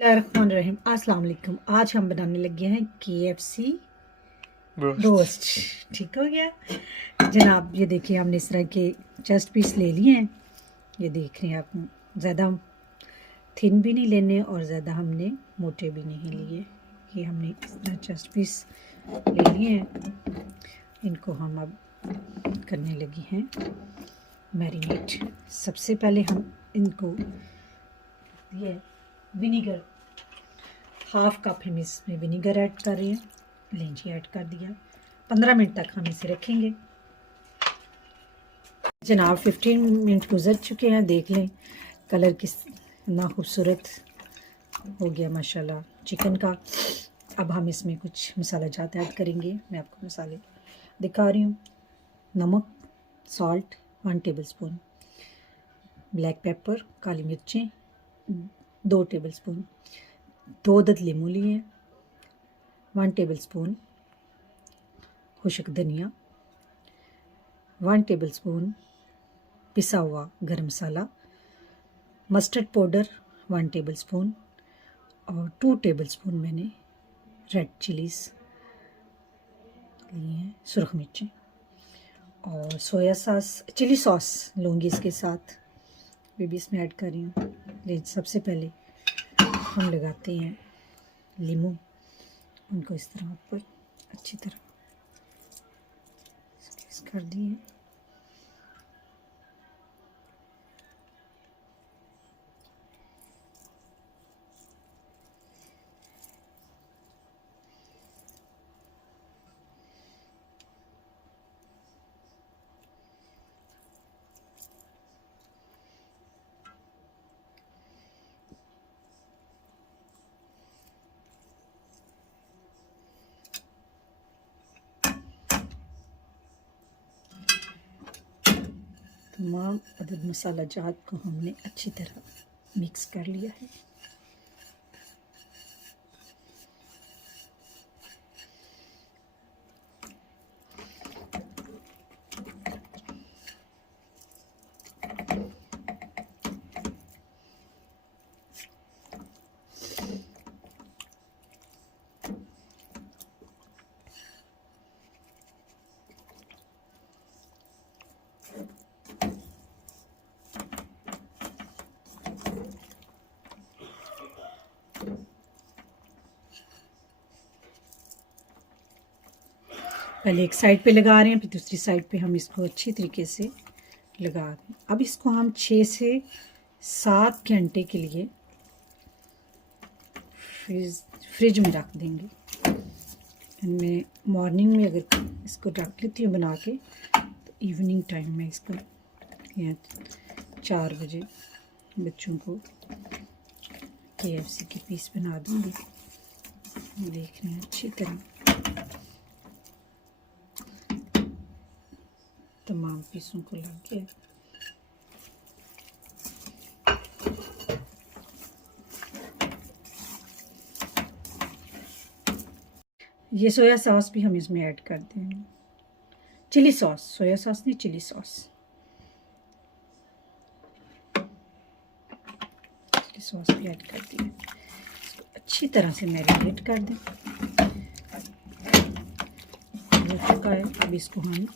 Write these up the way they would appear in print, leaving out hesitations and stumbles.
रहीम अस्सलाम वालेकुम। आज हम बनाने लगे हैं KFC रोस्ट। ठीक हो गया जनाब। ये देखिए हमने इस तरह के चेस्ट पीस ले लिए हैं। ये देख रहे हैं आप, ज़्यादा थिन भी नहीं लेने और ज़्यादा हमने मोटे भी नहीं लिए। ये हमने इस तरह चेस्ट पीस ले लिए हैं। इनको हम अब करने लगे हैं मैरिनेट। सबसे पहले हम इनको ये विनीगर, हाफ कप हम इसमें विनीगर ऐड कर रहे हैं। लीची ऐड कर दिया। 15 मिनट तक हम इसे रखेंगे। जनाब 15 मिनट गुजर चुके हैं। देख लें कलर कितना खूबसूरत हो गया माशाल्लाह चिकन का। अब हम इसमें कुछ मसाला जात ऐड करेंगे। मैं आपको मसाले दिखा रही हूँ। नमक, salt 1 tablespoon, black pepper, काली मिर्चें 2 टेबल स्पून, 2 अदद लीमू लिए, 1 टेबल स्पून खुश्क धनिया, 1 टेबल स्पून पिसा हुआ गरम मसाला, मस्टर्ड पाउडर 1 टेबल स्पून और 2 टेबल स्पून मैंने रेड चिलीज़ लिए हैं, सुरख मिर्चें, और सोया सॉस, चिली सॉस लूँगी इसके साथ। वे भी इसमें ऐड कर रही हूँ। लेकिन सबसे पहले हम लगाते हैं लीमू। उनको इस तरह ऊपर अच्छी तरह स्क्वीज़ कर दिए। तमाम अदद मसाला जात को हमने अच्छी तरह मिक्स कर लिया है। पहले एक साइड पे लगा रहे हैं, फिर दूसरी साइड पे हम इसको अच्छी तरीके से लगा रहे हैं। अब इसको हम 6 से 7 घंटे के लिए फ्रिज में रख देंगे। मैं मॉर्निंग में अगर इसको रख लेती हूँ बना के, तो इवनिंग टाइम में इसको या 4 बजे बच्चों को KFC के पीस बना दूँगी। देख रहे हैं अच्छी तरह तमाम पीसों को लग गया। ये सोया सॉस भी हम इसमें ऐड कर देंगे। चिली सॉस, सोया सॉस नहीं, चिली सॉस। चिली सॉस भी ऐड कर दिए। इसको अच्छी तरह से मैरिनेट कर दें। हो चुका है। अब इसको हम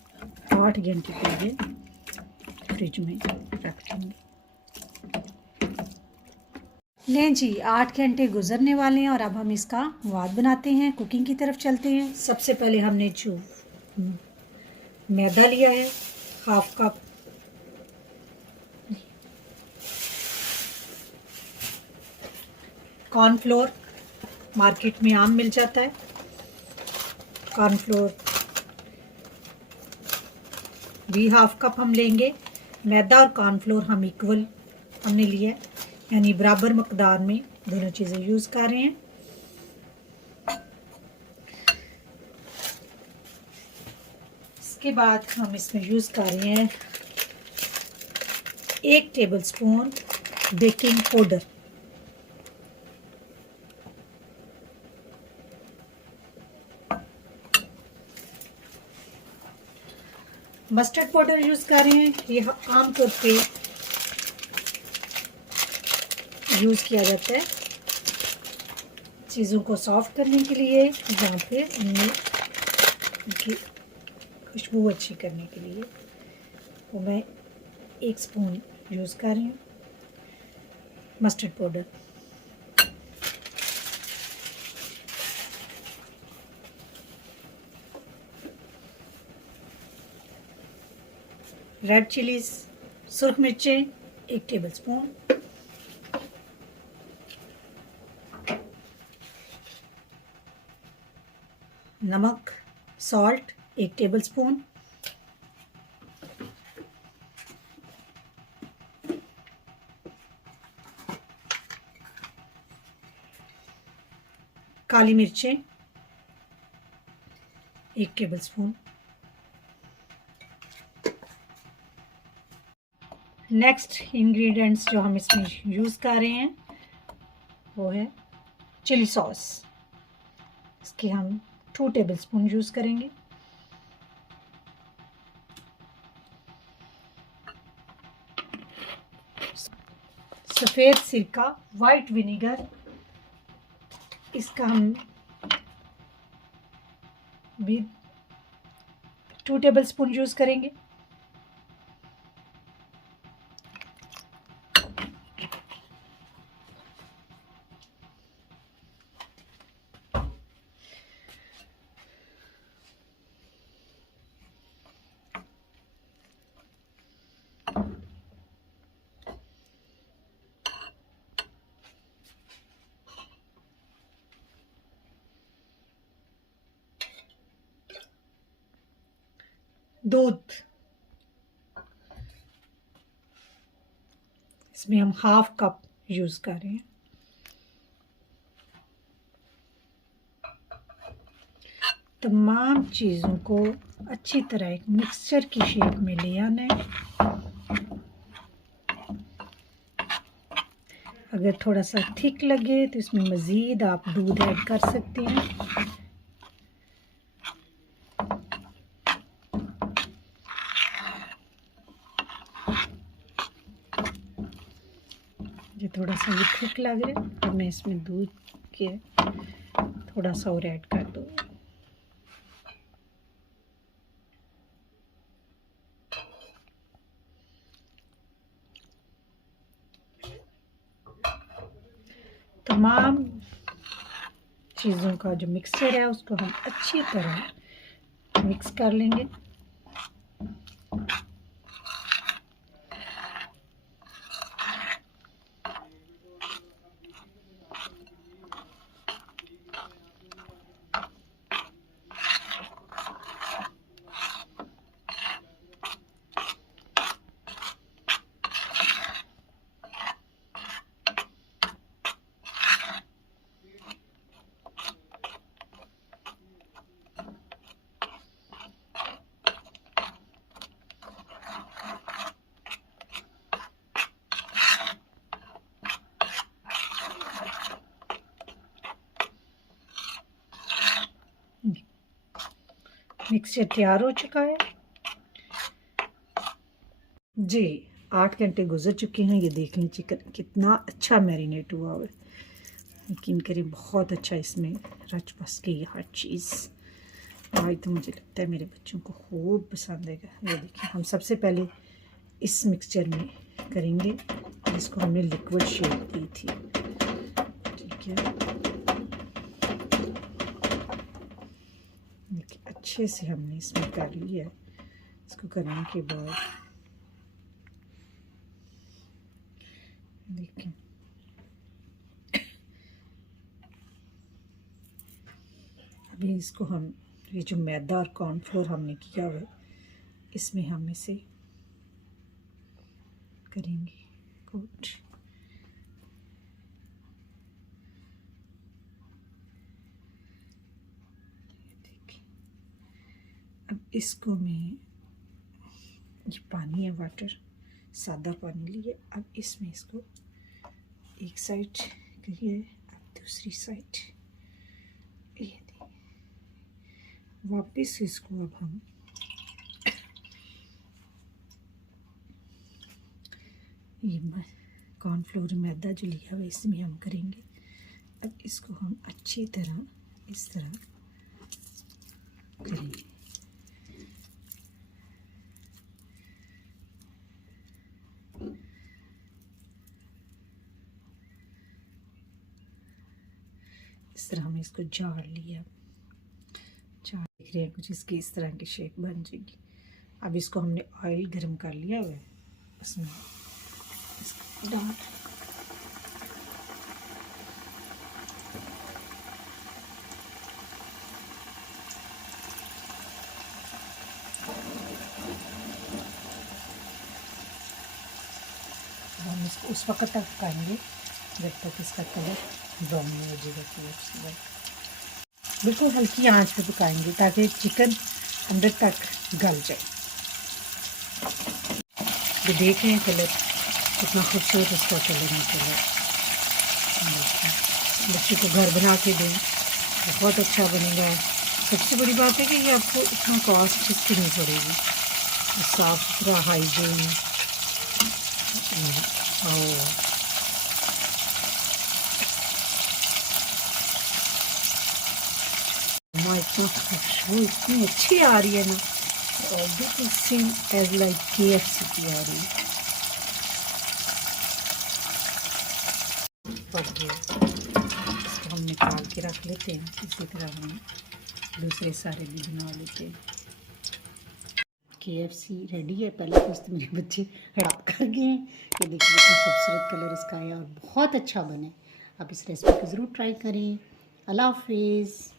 8 घंटे के लिए फ्रिज में रख देंगे। लें जी, 8 घंटे गुजरने वाले हैं और अब हम इसका स्वाद बनाते हैं। कुकिंग की तरफ चलते हैं। सबसे पहले हमने जो मैदा लिया है, हाफ कप, कॉर्नफ्लोर मार्केट में आम मिल जाता है। कॉर्नफ्लोर भी हाफ कप हम लेंगे। मैदा और कॉर्नफ्लोर हम इक्वल हमने लिया है, यानी बराबर मकदार में दोनों चीज़ें यूज़ कर रहे हैं। इसके बाद हम इसमें यूज़ कर रहे हैं 1 table spoon baking powder, mustard powder use कर रहे हैं। ये आमतौर पे यूज़ किया जाता है चीज़ों को सॉफ्ट करने के लिए या फिर इनकी खुशबू अच्छी करने के लिए। वो मैं 1 स्पून यूज़ कर रही हूँ मस्टर्ड पाउडर। रेड चिलीज सुर्ख मिर्चें 1 टेबलस्पून, नमक सॉल्ट 1 टेबलस्पून, काली मिर्चें 1 टेबलस्पून। नेक्स्ट इंग्रेडिएंट्स जो हम इसमें यूज़ कर रहे हैं वो है चिली सॉस। इसकी हम 2 टेबलस्पून यूज़ करेंगे। सफ़ेद सिरका वाइट विनेगर, इसका हम भी 2 टेबलस्पून यूज़ करेंगे। दूध, इसमें हम 1/2 कप यूज़ कर रहे हैं। तमाम चीज़ों को अच्छी तरह एक मिक्सचर की शेप में ले आना है। अगर थोड़ा सा थिक लगे तो इसमें मज़ीद आप दूध ऐड कर सकते हैं। ये थोड़ा सा ये थिक लग रहा है तो मैं इसमें दूध के थोड़ा सा और ऐड कर दूँगी। तमाम चीज़ों का जो मिक्सचर है उसको हम अच्छी तरह मिक्स कर लेंगे। मिक्सचर तैयार हो चुका है जी। 8 घंटे गुजर चुके हैं। ये देख लें चिकन कितना अच्छा मैरिनेट हुआ हुआ है। यकीन करें बहुत अच्छा इसमें रच बस गई हर चीज़। आज तो मुझे लगता है मेरे बच्चों को खूब पसंद आएगा। ये देखिए हम सबसे पहले इस मिक्सचर में करेंगे जिसको हमने लिक्विड शेप दी थी। ठीक है, देखिए अच्छे से हमने इसमें कर लिया है। इसको करने के बाद देखिए अभी इसको हम ये जो मैदा और कॉर्नफ्लोर हमने किया हुआ है इसमें हम इसे करेंगे कोट। अब इसको मैं ये पानी है वाटर सादा पानी लिए। अब इसमें इसको एक साइड करिए, अब दूसरी साइड ये वापस इसको अब हम ये कॉर्नफ्लोर मैदा जो लिया हुआ इसमें हम करेंगे अब इसको हम अच्छी तरह इस तरह करेंगे। इस तरह हमने इसको जार लिया, जार देख रहे हैं कुछ इसकी इस तरह की शेप बन जाएगी। अब इसको हमने ऑयल गर्म कर लिया हुआ है, उसमें इसको डाल हम इसको उस वक्त तक पकाएंगे जब तक इसका कलर ब्राउन नहीं हो जाएगा। बिल्कुल हल्की आंच पे पकाएंगे ताकि चिकन अंदर तक गल जाए। तो देख रहे हैं कलर कितना खूबसूरत इसका कलर निकला। बच्चे को घर बना के दें, बहुत अच्छा बनेगा। सबसे बड़ी बात है कि ये आपको इतना कॉस्ट इसकी नहीं पड़ेगी, साफ़ सुथरा हाइजीन। इतना खुशबू इतनी अच्छी आ रही है ना, बिल्कुल सेम एज लाइक KFC की आ रही है। पक गया, इसको हम निकाल के रख लेते हैं। इसी तरह हम दूसरे सारे भी बना लेते हैं। KFC रेडी है। पहले कुछ तो मेरे बच्चे हड़प कर गए हैं। ये देखिए कितना खूबसूरत कलर इसका है और बहुत अच्छा बने। आप इस रेसिपी को ज़रूर ट्राई करें। अल्लाह हाफिज़।